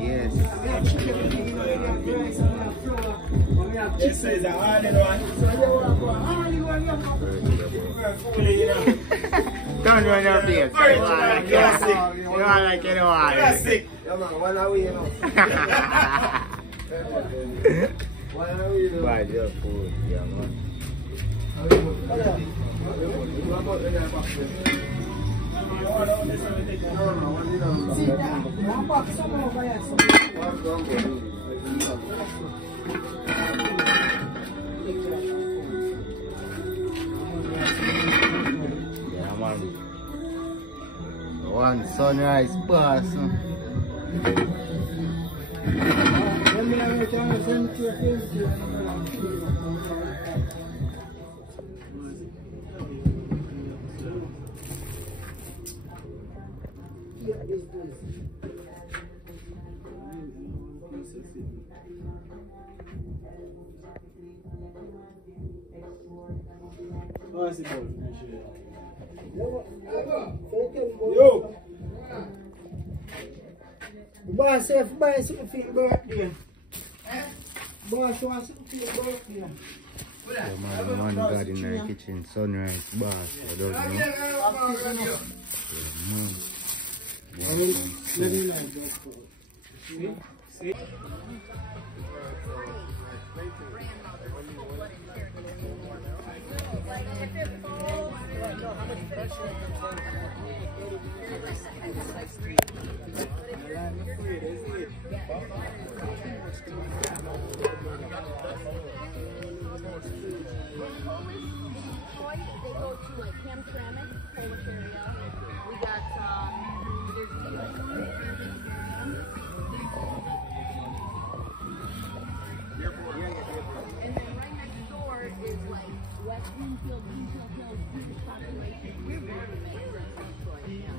Yes. This is a hard one. Don't run your face. Classic. You don't like anyone. Classic. Yeah, man, one away, you know. One away, you know. Buy your food, yeah, man. Yeah, man. One sunrise pass. Yo! Boss, if buy something for your birthday. Boss, you want something for your birthday? Yeah, man, one God in the kitchen, sunrise boss. I don't know. Yeah, man. Let me like that. See? They go to like Hamtramck, Polish area. We got and then right next door is like West Bloomfield, Bloomfield Hills, biggest population. We're very major in St. Croix, yeah.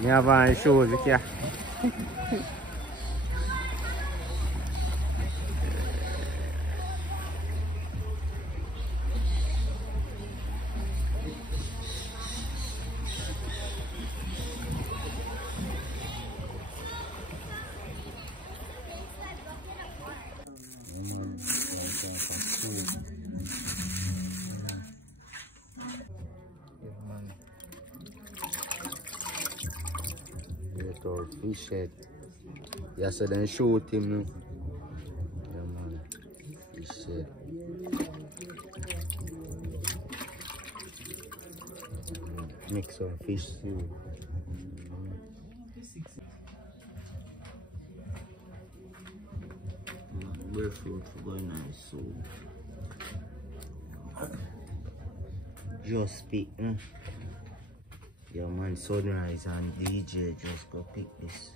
Me have on shoes, yeah. Fish head. Yeah, so then shoot him now. Yeah, man. Fish head. Mix of fish stew. Breadfruit for going nice soup. Just speak, no? Yeah, man, sunrise and DJ just go pick this.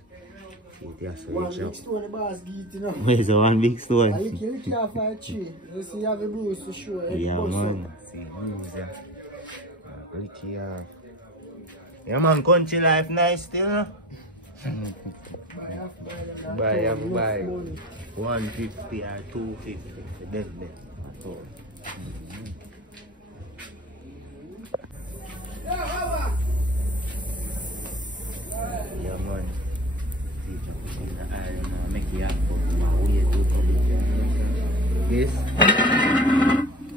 One big stone the boss get, you know. Where's the one big stone? You kill it off a tree. You see, you have a bruise to show. Yeah, man. See, bruise, yeah. Glitchy off. Yeah, man, country life nice still, no? Buy. 150 or 250. Definitely. At all. Yeah, man. Make it happen. This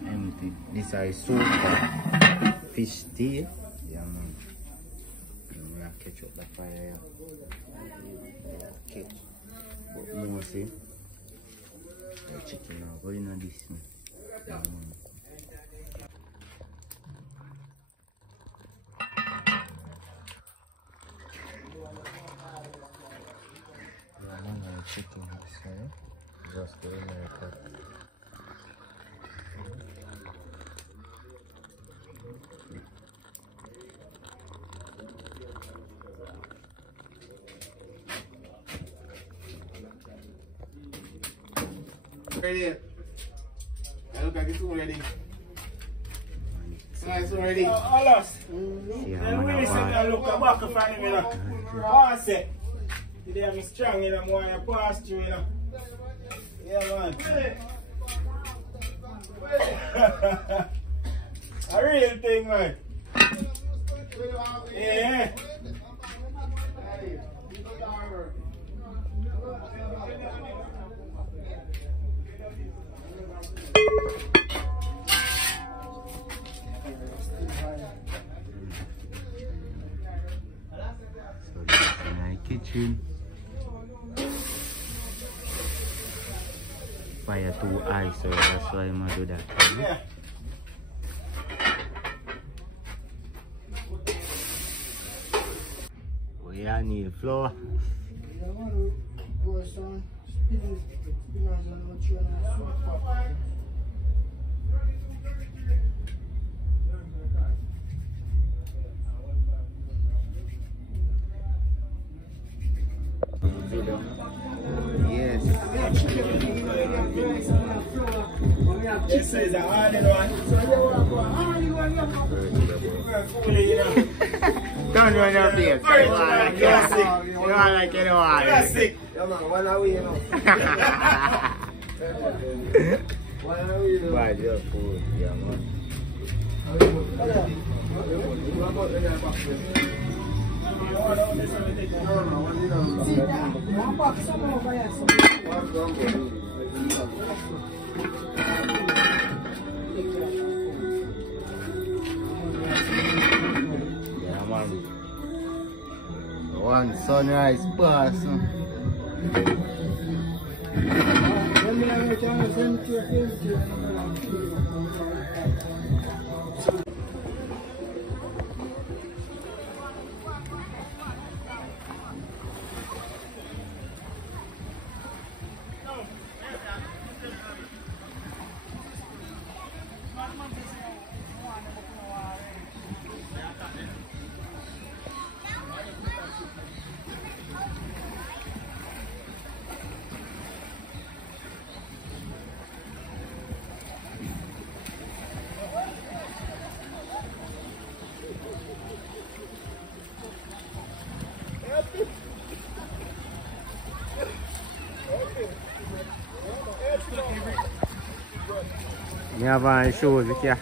empty. This is soup. Fish tea. Yeah, man. We have catch up the fire. Catch. But more see. The chicken now going on this. Yeah, man. chicken, so just the American. Ready? I look like it's already. Nice already. Alas. See how Then man we a sit bad. and look back and find him, you know. Pass it. Today I'm strong, you know, more I pass through, you know. Yeah, man. A real thing, man. Yeah. So this is my kitchen. Fire too high, so that's why I'm gonna do that. Yeah. We are need flour. Yeah, man, we go some spinners and no chain and soup pot. Yes. This is a hard one. Fully, you know. Don't run your face. Classic. You are like anyone. Classic. Yeah, man, one away, you know. One away, you know. Buy your food, yeah, man. See that? One box some over here, so. Yeah, man. One sunrise pass. Let me have a chance to send to your film. Me have on shoes with you.